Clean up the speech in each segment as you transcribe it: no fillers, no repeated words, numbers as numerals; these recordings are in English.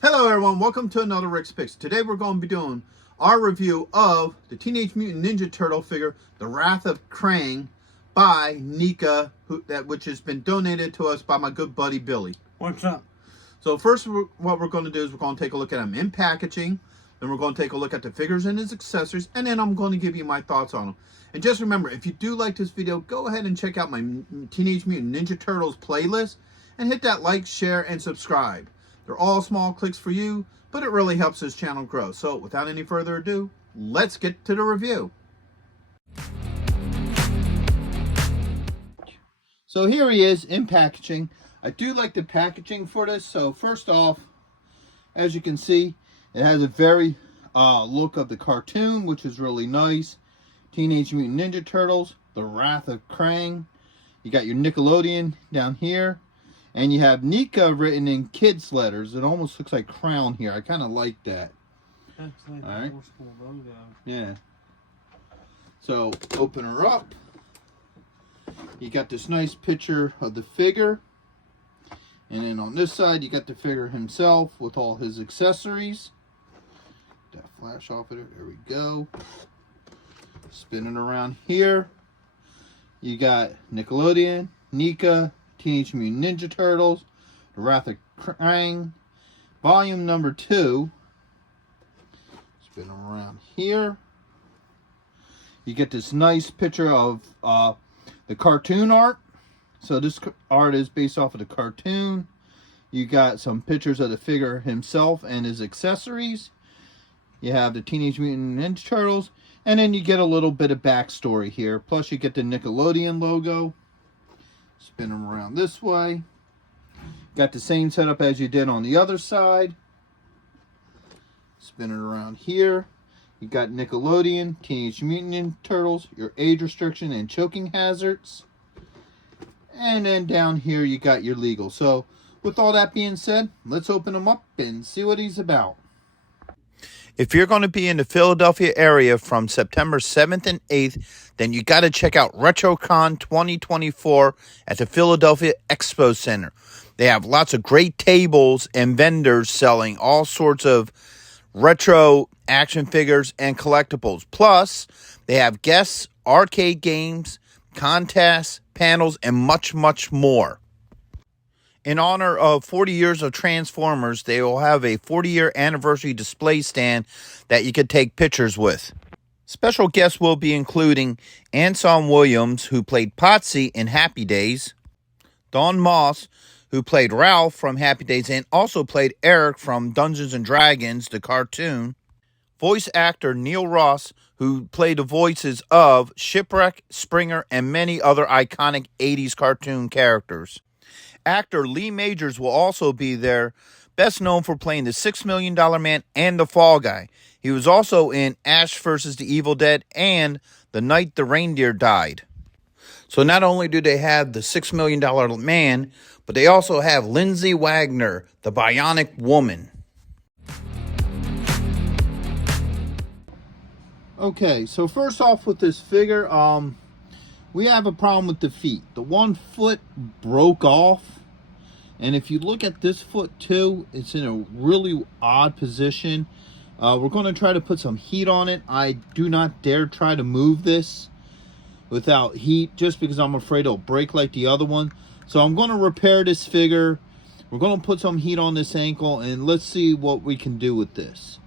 Hello everyone, welcome to another Rick's Picks. Today we're going to be doing our review of the Teenage Mutant Ninja Turtle figure, The Wrath of Krang, by NECA, which has been donated to us by my good buddy Billy. What's up? So first what we're going to do is we're going to take a look at him in packaging, then we're going to take a look at the figures and his accessories, and then I'm going to give you my thoughts on them. And just remember, if you do like this video, go ahead and check out my Teenage Mutant Ninja Turtles playlist, and hit that like, share, and subscribe. They're all small clicks for you, but it really helps this channel grow. So without any further ado, let's get to the review. So here he is in packaging. I do like the packaging for this. So first off, as you can see, it has a very look of the cartoon, which is really nice. Teenage Mutant Ninja Turtles, The Wrath of Krang. You got your Nickelodeon down here. And you have NECA written in kids' letters. It almost looks like Crown here. I kind of like that. That's like all right. The school logo. Yeah. So, open her up. You got this nice picture of the figure. And then on this side, you got the figure himself with all his accessories. That flash off of it. There we go. Spinning around here. You got Nickelodeon, NECA, Teenage Mutant Ninja Turtles, The Wrath of Krang, volume number 2. Spin around here. You get this nice picture of the cartoon art. So this art is based off of the cartoon. You got some pictures of the figure himself and his accessories. You have the Teenage Mutant Ninja Turtles. And then you get a little bit of backstory here. Plus you get the Nickelodeon logo. Spin them around this way. Got the same setup as you did on the other side. Spin it around here. You got Nickelodeon, Teenage Mutant Ninja Turtles, your age restriction and choking hazards. And then down here you got your legal. So with all that being said, let's open them up and see what he's about. If you're going to be in the Philadelphia area from September 7th and 8th, then you got to check out RetroCon 2024 at the Philadelphia Expo Center. They have lots of great tables and vendors selling all sorts of retro action figures and collectibles. Plus, they have guests, arcade games, contests, panels, and much, much more. In honor of 40 years of Transformers, they will have a 40-year anniversary display stand that you could take pictures with. Special guests will be including Anson Williams, who played Potsy in Happy Days, Don Moss, who played Ralph from Happy Days and also played Eric from Dungeons & Dragons, the cartoon, voice actor Neil Ross, who played the voices of Shipwreck, Springer, and many other iconic 80s cartoon characters. Actor Lee Majors will also be there, best known for playing the $6 Million Man and the Fall Guy. He was also in Ash vs. the Evil Dead and The Night the Reindeer Died. So not only do they have the $6 Million Man, but they also have Lindsay Wagner, the Bionic Woman. Okay, so first off with this figure, we have a problem with the feet. The one foot broke off. And if you look at this foot too, it's in a really odd position. We're going to try to put some heat on it. I do not dare try to move this without heat, just because I'm afraid it'll break like the other one. So I'm going to repair this figure. We're going to put some heat on this ankle, and let's see what we can do with this.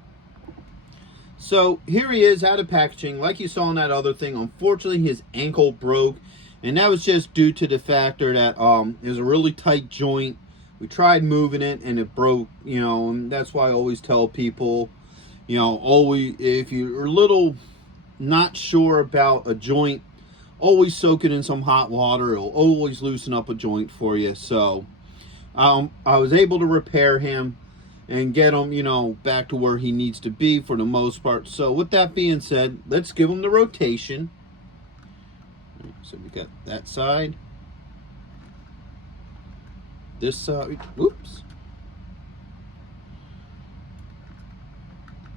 So here he is out of packaging. Like you saw in that other thing, unfortunately his ankle broke. And that was just due to the factor that it was a really tight joint. We tried moving it and it broke, and that's why I always tell people, always, if you're a little not sure about a joint, always soak it in some hot water. It'll always loosen up a joint for you. So I was able to repair him and get him, back to where he needs to be for the most part. So with that being said, let's give him the rotation. So we got that side, this side, whoops,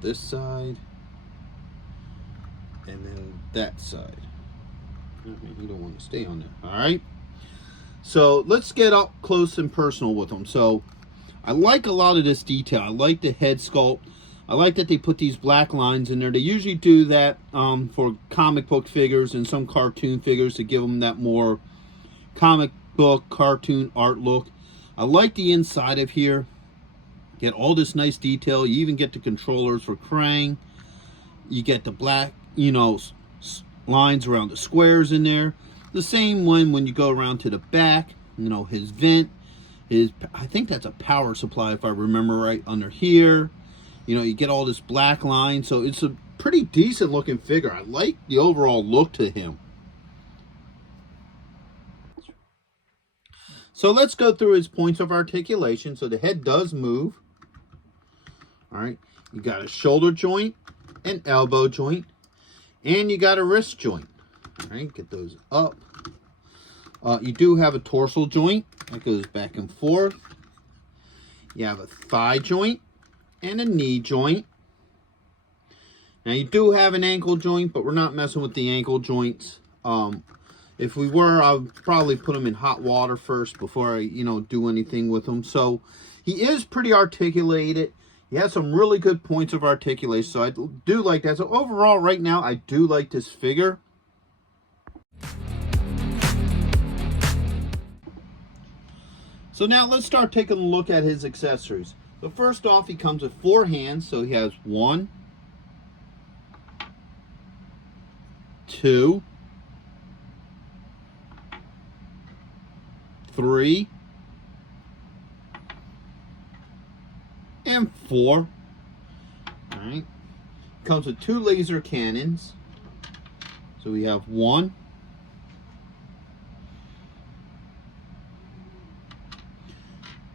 this side, and then that side. Okay, you don't want to stay on there. All right. So let's get up close and personal with them. So I like a lot of this detail. I like the head sculpt. I like that they put these black lines in there. They usually do that for comic book figures and some cartoon figures to give them that more comic book cartoon art look. I like the inside of here. Get all this nice detail. You even get the controllers for Krang. You get the black, you know, lines around the squares in there. The same one when you go around to the back, you know, his vent, I think that's a power supply if I remember right, under here. You know, you get all this black line, so it's a pretty decent looking figure. I like the overall look to him. So let's go through his points of articulation. So the head does move. All right, you got a shoulder joint, an elbow joint, and you got a wrist joint. All right, get those up. You do have a torso joint that goes back and forth. You have a thigh joint and a knee joint. Now you do have an ankle joint, but we're not messing with the ankle joints. If we were, I would probably put them in hot water first before I, you know, do anything with them. So he is pretty articulated. He has some really good points of articulation, so I do like that. So overall, right now, I do like this figure. So now let's start taking a look at his accessories. So first off, he comes with 4 hands. So he has 1, 2, 3, and 4. All right. Comes with 2 laser cannons. So we have 1,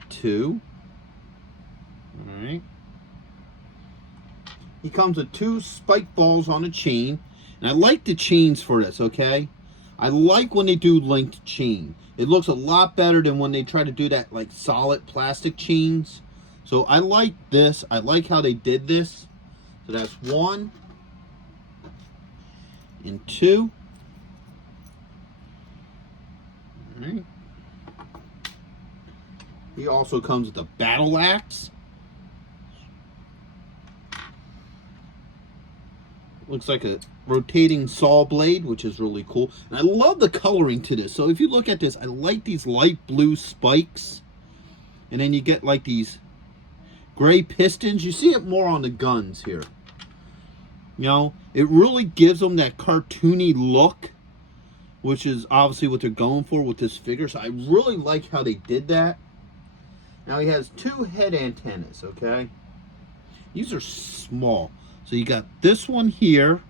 2. All right. He comes with 2 spike balls on a chain. And I like the chains for this, okay? I like when they do linked chain. It looks a lot better than when they try to do that like solid plastic chains. So I like this. I like how they did this. So that's 1 and 2. All right. He also comes with a battle axe. Looks like a rotating saw blade, which is really cool. And I love the coloring to this. So if you look at this, I like these light blue spikes. And then you get like these gray pistons. You see it more on the guns here. You know, it really gives them that cartoony look, which is obviously what they're going for with this figure. So I really like how they did that. Now he has 2 head antennas, okay? These are small. So you got this one here.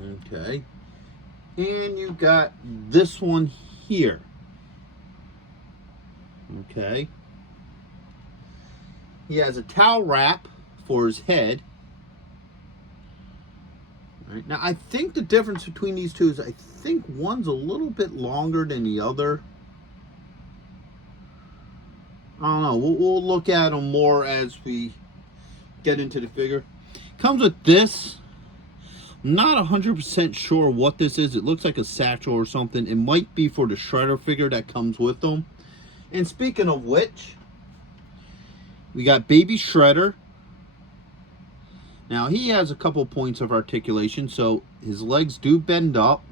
Okay. And you got this one here. Okay. He has a towel wrap for his head. All right. Now I think the difference between these two is I think one's a little bit longer than the other. I don't know. We'll look at them more as we get into the figure. Comes with this. I'm not 100% sure what this is. It looks like a satchel or something. It might be for the Shredder figure that comes with them. And speaking of which, we got Baby Shredder. Now he has a couple points of articulation, so his legs do bend up.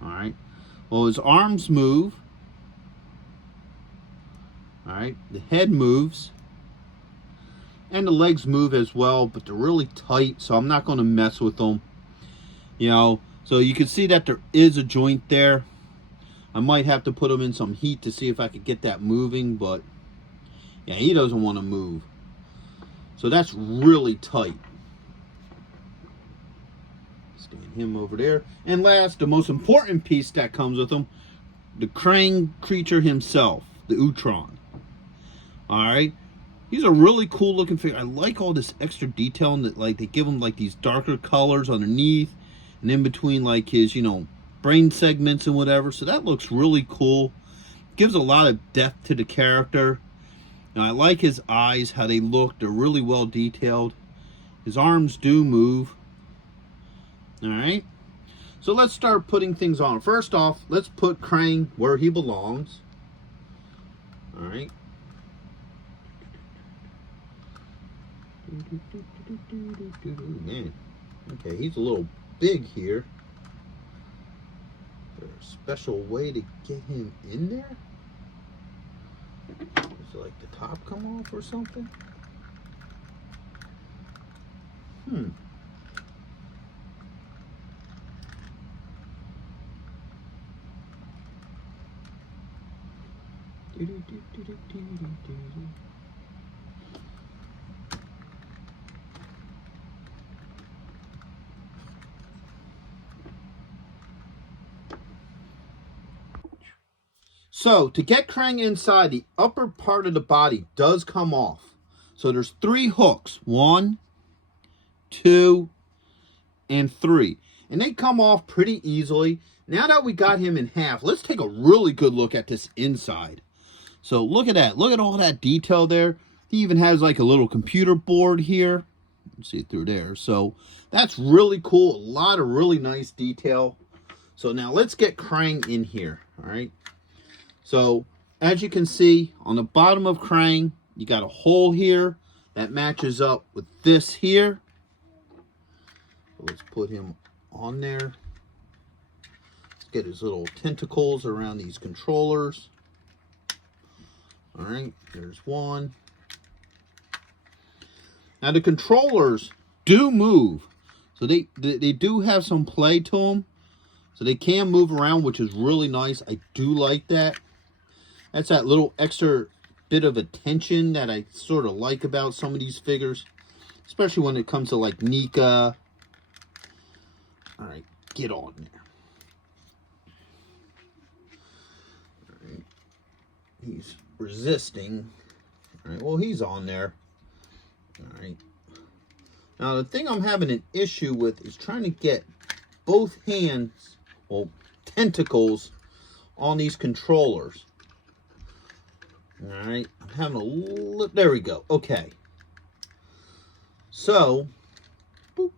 Alright. Well, his arms move. Alright. The head moves. And the legs move as well, but they're really tight, so I'm not going to mess with them. You know, so you can see that there is a joint there. I might have to put him in some heat to see if I could get that moving, but yeah, he doesn't want to move. So that's really tight. Stand him over there. And last, the most important piece that comes with him, the Krang creature himself, the Utron. Alright. He's a really cool looking figure. I like all this extra detail and that, like, they give him like these darker colors underneath and in between like his, you know, brain segments and whatever. So that looks really cool. Gives a lot of depth to the character. Now I like his eyes, how they look. They're really well detailed. His arms do move. Alright. So let's start putting things on. First off, let's put Krang where he belongs. All right. Man, okay, he's a little big here. Is there a special way to get him in there? Is it like the top come off or something? So, to get Krang inside, the upper part of the body does come off. So there's 3 hooks. 1, 2, and 3. And they come off pretty easily. Now that we got him in half, let's take a really good look at this inside. So look at that. Look at all that detail there. He even has like a little computer board here. Let's see it through there. So that's really cool. A lot of really nice detail. So now let's get Krang in here. All right. So as you can see on the bottom of Krang, you got a hole here that matches up with this here. So let's put him on there. Let's get his little tentacles around these controllers. All right, there's one. Now the controllers do move. So they do have some play to them. So they can move around, which is really nice. I do like that. That's that little extra bit of attention that I sort of like about some of these figures. Especially when it comes to like NECA. All right, get on there. All right. He's resisting. All right, well, he's on there. All right. Now, the thing I'm having an issue with is trying to get both hands, well, tentacles on these controllers. All right, I'm having a little, there we go. Okay. So, boop.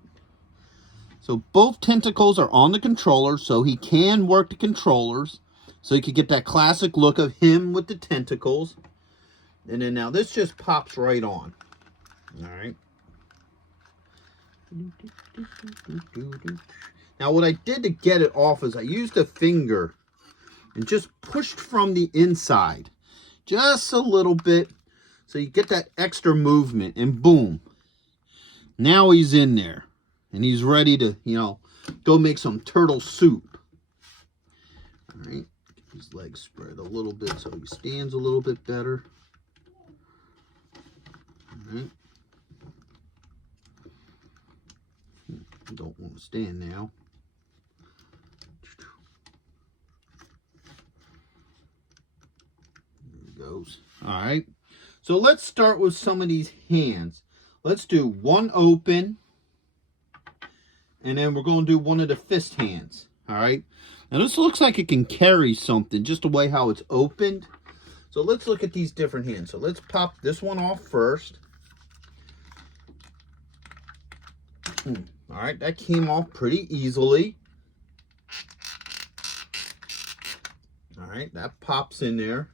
So both tentacles are on the controller, so he can work the controllers. So you can get that classic look of him with the tentacles. And then now this just pops right on. All right. Now what I did to get it off is I used a finger and just pushed from the inside. Just a little bit. So you get that extra movement and boom. Now he's in there. And he's ready to, you know, go make some turtle soup. All right. His legs spread a little bit so he stands a little bit better. All right. Don't want to stand now. There it goes. All right. So let's start with some of these hands. Let's do one open. And then we're going to do one of the fist hands. All right. Now this looks like it can carry something, just the way how it's opened. So let's look at these different hands. So let's pop this one off first. All right, that came off pretty easily. All right, that pops in there.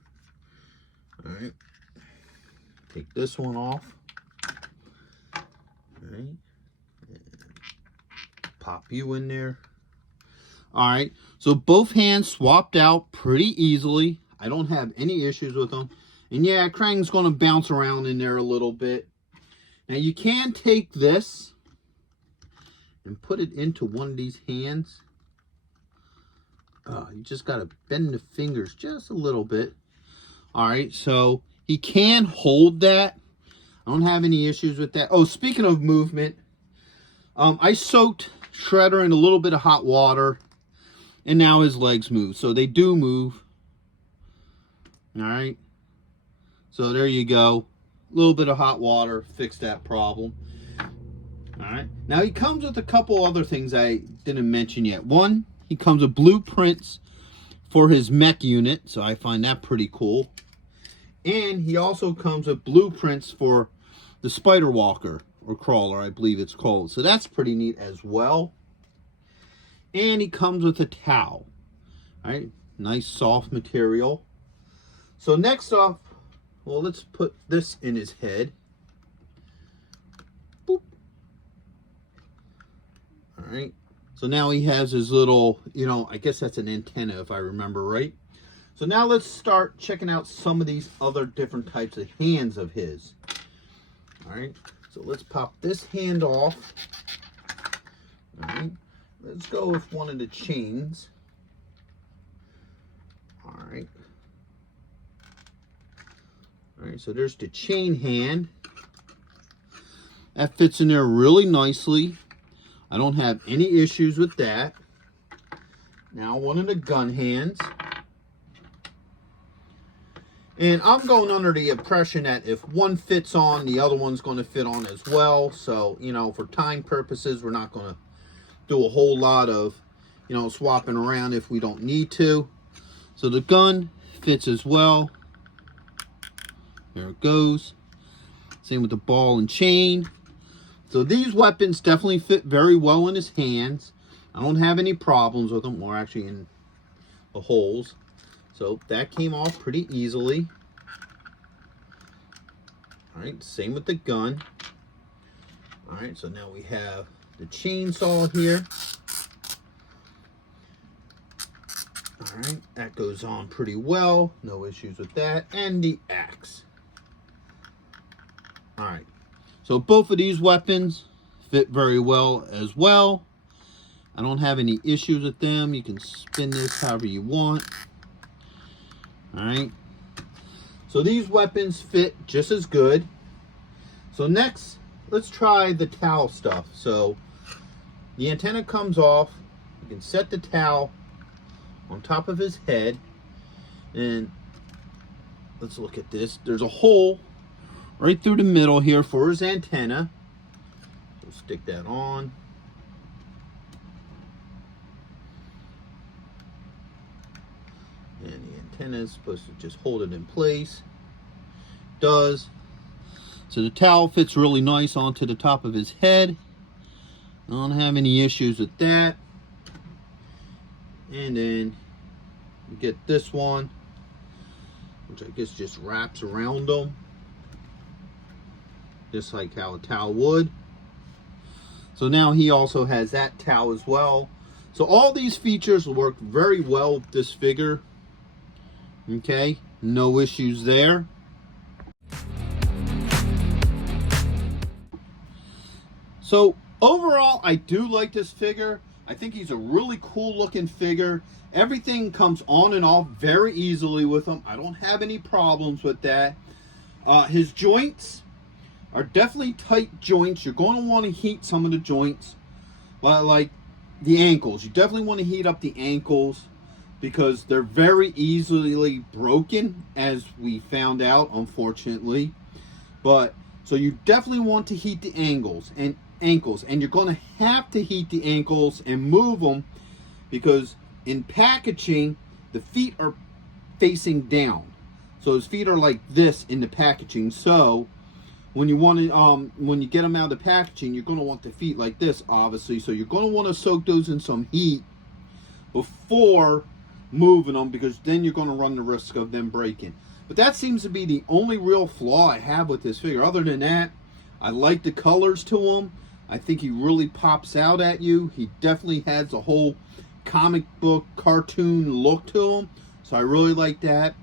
All right, take this one off. All right, pop you in there. All right, so both hands swapped out pretty easily. I don't have any issues with them. And yeah, Krang's going to bounce around in there a little bit. Now you can take this and put it into one of these hands. You just got to bend the fingers just a little bit. All right, so he can hold that. I don't have any issues with that. Oh, speaking of movement, I soaked Shredder in a little bit of hot water, and now his legs move. So they do move. All right. So there you go. A little bit of hot water, fix that problem. All right. Now he comes with a couple other things I didn't mention yet. One, he comes with blueprints for his mech unit, so I find that pretty cool. And he also comes with blueprints for the Spider Walker, or Crawler, I believe it's called. So that's pretty neat as well. And he comes with a towel. All right. Nice soft material. So next up, well, let's put this in his head. Boop. All right. So now he has his little, you know, I guess that's an antenna if I remember right. So now let's start checking out some of these other different types of hands of his. All right. So let's pop this hand off. All right. Let's go with one of the chains. All right. All right, so there's the chain hand. That fits in there really nicely. I don't have any issues with that. Now one of the gun hands. And I'm going under the impression that if one fits on, the other one's going to fit on as well. So, you know, for time purposes, we're not going to do a whole lot of, you know, swapping around if we don't need to. So the gun fits as well. There it goes. Same with the ball and chain. So these weapons definitely fit very well in his hands. I don't have any problems with them, or actually in the holes. So that came off pretty easily. All right, same with the gun. All right, so now we have the chainsaw here. All right, that goes on pretty well. No issues with that. And the axe. All right, so both of these weapons fit very well as well. I don't have any issues with them. You can spin this however you want. All right, so these weapons fit just as good. So next, let's try the towel stuff. So the antenna comes off. You can set the towel on top of his head, and let's look at this. There's a hole right through the middle here for his antenna. So stick that on. And the antenna is supposed to just hold it in place. It does. So the towel fits really nice onto the top of his head. I don't have any issues with that. And then you get this one, which I guess just wraps around them, just like how a towel would. So now he also has that towel as well. So all these features work very well with this figure. Okay, no issues there. So overall, I do like this figure. I think he's a really cool looking figure. Everything comes on and off very easily with him. I don't have any problems with that. His joints are definitely tight joints. You're going to want to heat some of the joints, like the ankles. You definitely want to heat up the ankles because they're very easily broken, as we found out, unfortunately. But so you definitely want to heat the ankles, and you're going to have to heat the ankles and move them, because in packaging the feet are facing down. So his feet are like this in the packaging. So when you want to when you get them out of the packaging, you're going to want the feet like this, obviously. So you're going to want to soak those in some heat before moving them, because then you're going to run the risk of them breaking. But that seems to be the only real flaw I have with this figure. Other than that, I like the colors to him. I think he really pops out at you. He definitely has a whole comic book cartoon look to him, so I really like that.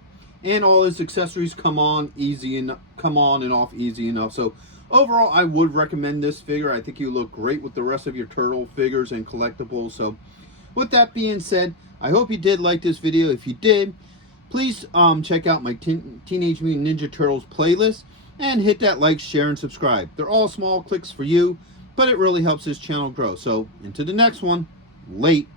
And all his accessories come on and off easy enough. So overall, I would recommend this figure. I think you look great with the rest of your turtle figures and collectibles. So with that being said, I hope you did like this video. If you did, please check out my Teenage Mutant Ninja Turtles playlist and hit that like, share, and subscribe. They're all small clicks for you, but it really helps this channel grow. So, into the next one. Late.